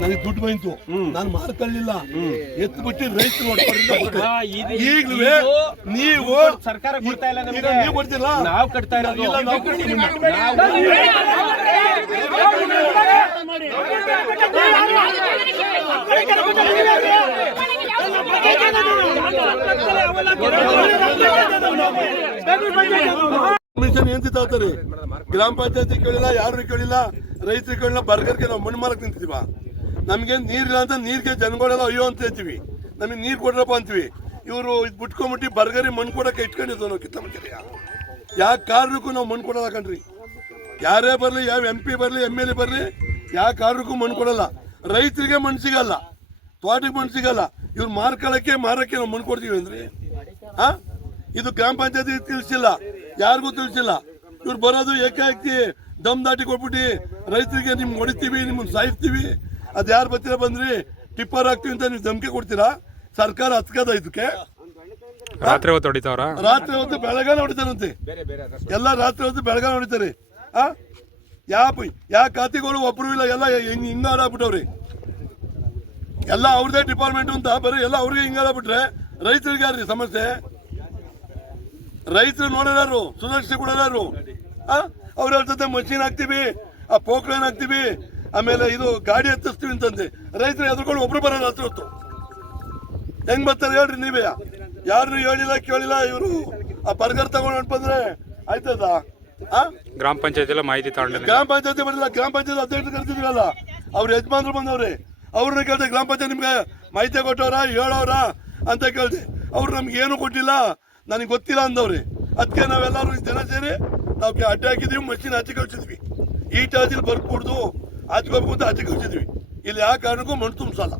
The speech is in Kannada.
ನನಗೆ ದುಡ್ಡು ಬಂತು, ನಾನು ಮಾರ್ಕೊಳ್ಳಿಲ್ಲ, ಎತ್ತು ಬಿಟ್ಟು ರೈತರು ಈಗಲೂ ನೀವು ಸರ್ಕಾರ ಕೊಡ್ತಾ ಇಲ್ಲ, ನೀವು ಕೊಡ್ತಿಲ್ಲ, ನಾವು ಕಟ್ತಾ ಮಿಷನ್ ಏನ್ ತಿಂತಾರೆ. ಗ್ರಾಮ ಪಂಚಾಯತಿ ಕೇಳಿಲ್ಲ, ಯಾರು ಕೇಳಿಲ್ಲ, ರೈತರು ಕೇಳಿಲ್ಲ. ಬರ್ಗರ್ಗೆ ನಾವು ಮಣ್ಣು ಮಾರಕ್ ನಿಂತಿದೀವ. ನಮ್ಗೆ ನೀರಿಲ್ಲ ಅಂತ ನೀರ್ಗೆ ಜನಗಳೆಲ್ಲ ಅಯ್ಯೋ ಅಂತ ಹೇಳ್ತೀವಿ, ನಮಗೆ ನೀರ್ ಕೊಡ್ರಪ್ಪ ಅಂತೀವಿ. ಇವರು ಇದು ಬಿಟ್ಕೊಂಡ್ಬಿಟ್ಟು ಬರ್ಗರಿ ಮಣ್ಣು ಕೊಡಕ್ಕೆ ಇಟ್ಕೊಂಡಿದ್ವು ನಾವು ಕಿತ್ತಮಕೆರೆಯ. ಯಾವ ಕಾರಣಕ್ಕೂ ನಾವು ಮಣ್ಣು ಕೊಡಲ್ಲ ಕಣ್ರಿ. ಯಾರೇ ಬರ್ಲಿ, ಯಾವ MP ಬರ್ಲಿ, MLA ಬರ್ಲಿ, ಯಾವ ಕಾರಣಕ್ಕೂ ಮಣ್ಣು ಕೊಡಲ್ಲ. ರೈತರಿಗೆ ಮಣ್ಣು ಸಿಗಲ್ಲ, ತೋಟಕ್ಕೆ ಮಣ್ಣು ಸಿಗಲ್ಲ. ಇವ್ರು ಮಾರಕ್ಕೆ ನಾವು ಮಣ್ಣು ಕೊಡ್ತೀವಿ ಅಂದ್ರೆ ಇದು ಗ್ರಾಮ ಪಂಚಾಯತಿ ತಿಳಿಸಿಲ್ಲ, ಯಾರಿಗೂ ತಿಳಿಸಿಲ್ಲ. ಇವ್ರು ಬರೋದು ಏಕಾಏಕಿ ದಮ್ ದಾಟಿ ಕೊಟ್ಬಿಟ್ಟು ರೈತರಿಗೆ ನಿಮ್ಗೆ ಹೊಡಿತೀವಿ, ನಿಮ್ಮನ್ನು ಸಾಯಿಸ್ತೀವಿ, ಅದು ಯಾರು ಬರ್ತೀರಾ ಬಂದ್ರಿ ಟಿಪ್ಪರ್ ಹಾಕ್ತೀವಿ ಅಂತ ನೀವು ಧಮಕಿ ಕೊಡ್ತೀರಾ. ಸರ್ಕಾರ ಹತ್ಕದ ಇದಕ್ಕೆ. ರಾತ್ರಿ ಹೊತ್ತು ಹೊಡಿತಾವ್ರ, ರಾತ್ರಿ ಹೊತ್ತು ಬೆಳಗಾನ ಹೊಡಿತಾರಂತೆ, ಎಲ್ಲ ರಾತ್ರಿ ಹೊತ್ತು ಬೆಳಗಾನ ಹೊಡಿತಾರೆ. ಯಾವ ಖಾತೆಗಳು ಒಬ್ರು ಇಲ್ಲ, ಎಲ್ಲ ಹಿಂಗಾಡಾಗ್ಬಿಟ್ಟವ್ರಿ. ಎಲ್ಲ ಅವ್ರದೇ ಡಿಪಾರ್ಟ್ಮೆಂಟ್ ಅಂತ ಬರೀ ಎಲ್ಲ ಅವ್ರಿಗೆ ಹಿಂಗಾಡ್ಬಿಟ್ರೆ ರೈತರಿಗೆ ಯಾರ್ರಿ ಸಮಸ್ಯೆ? ರೈತರು ನೋಡೋರು, ಸುರಕ್ಷೆ ಕೊಡೋರು. ಅವ್ರ ಜೊತೆ ಮಷೀನ್ ಹಾಕ್ತಿವಿ, ಆ ಪೋಕ್ಲೈನ್ ಹಾಕ್ತಿವಿ, ಆಮೇಲೆ ಇದು ಗಾಡಿ ಹತ್ತಿಸ್ತೀವಿ ಅಂತಂದೆ. ರೈತರು ಎದ್ಕೊಂಡು ಒಬ್ರು ಬರೋ ರಾತ್ರಿ ಹೊತ್ತು ಹೆಂಗ್ ಬರ್ತಾರೆ ಹೇಳ್ರಿ ನೀವೇ? ಯಾರು ಹೇಳಿಲ್ಲ ಕೇಳಿಲ್ಲ. ಇವರು ಆ ಬರ್ಗರ್ ತಗೊಂಡು ಬಂದ್ರೆ ಆಯ್ತದ? ಗ್ರಾಮ ಪಂಚಾಯತಿ ಮಾಹಿತಿ ತಗೊಂಡಿಲ್ಲ, ಗ್ರಾಮ ಪಂಚಾಯತಿ ಬಂದಿಲ್ಲ, ಗ್ರಾಮ ಪಂಚಾಯತ್ ಅಧ್ಯಕ್ಷರು ಕರ್ತಿದೀವಲ್ಲ, ಅವ್ರ ಯಜಮಾನ್ರು ಬಂದವ್ರೆ. ಅವ್ರನ್ನ ಕೇಳ್ದೆ, ಗ್ರಾಮ ಪಂಚಾಯತ್ ನಿಮ್ಗೆ ಮಾಹಿತಿ ಕೊಟ್ಟವ್ರ ಹೇಳವ್ರ ಅಂತ ಕೇಳ್ದೆ. ಅವ್ರು ನಮ್ಗೆ ಏನು ಕೊಟ್ಟಿಲ್ಲ, ನನಗೆ ಗೊತ್ತಿಲ್ಲ ಅಂದವ್ರೆ. ಅದಕ್ಕೆ ನಾವೆಲ್ಲರೂ ಜನ ಸೇರಿ ನಾವು ಅಡ್ಡ ಹಾಕಿದ್ವಿ, ಮಷೀನ್ ಆಚೆ ಕಳ್ಸಿದ್ವಿ. ಈ ಚಾರ್ಜಿಲ್ ಬರ್ಕೊಡ್ದು ಆಚೆ ಬರ್ಕೊಂತ ಆಚೆ ಕಳ್ಸಿದ್ವಿ. ಇಲ್ಲಿ ಯಾವ ಕಾರಣಕ್ಕೂ ಮಣ್ಣು ತುಂಬಿಸಲ್ಲ.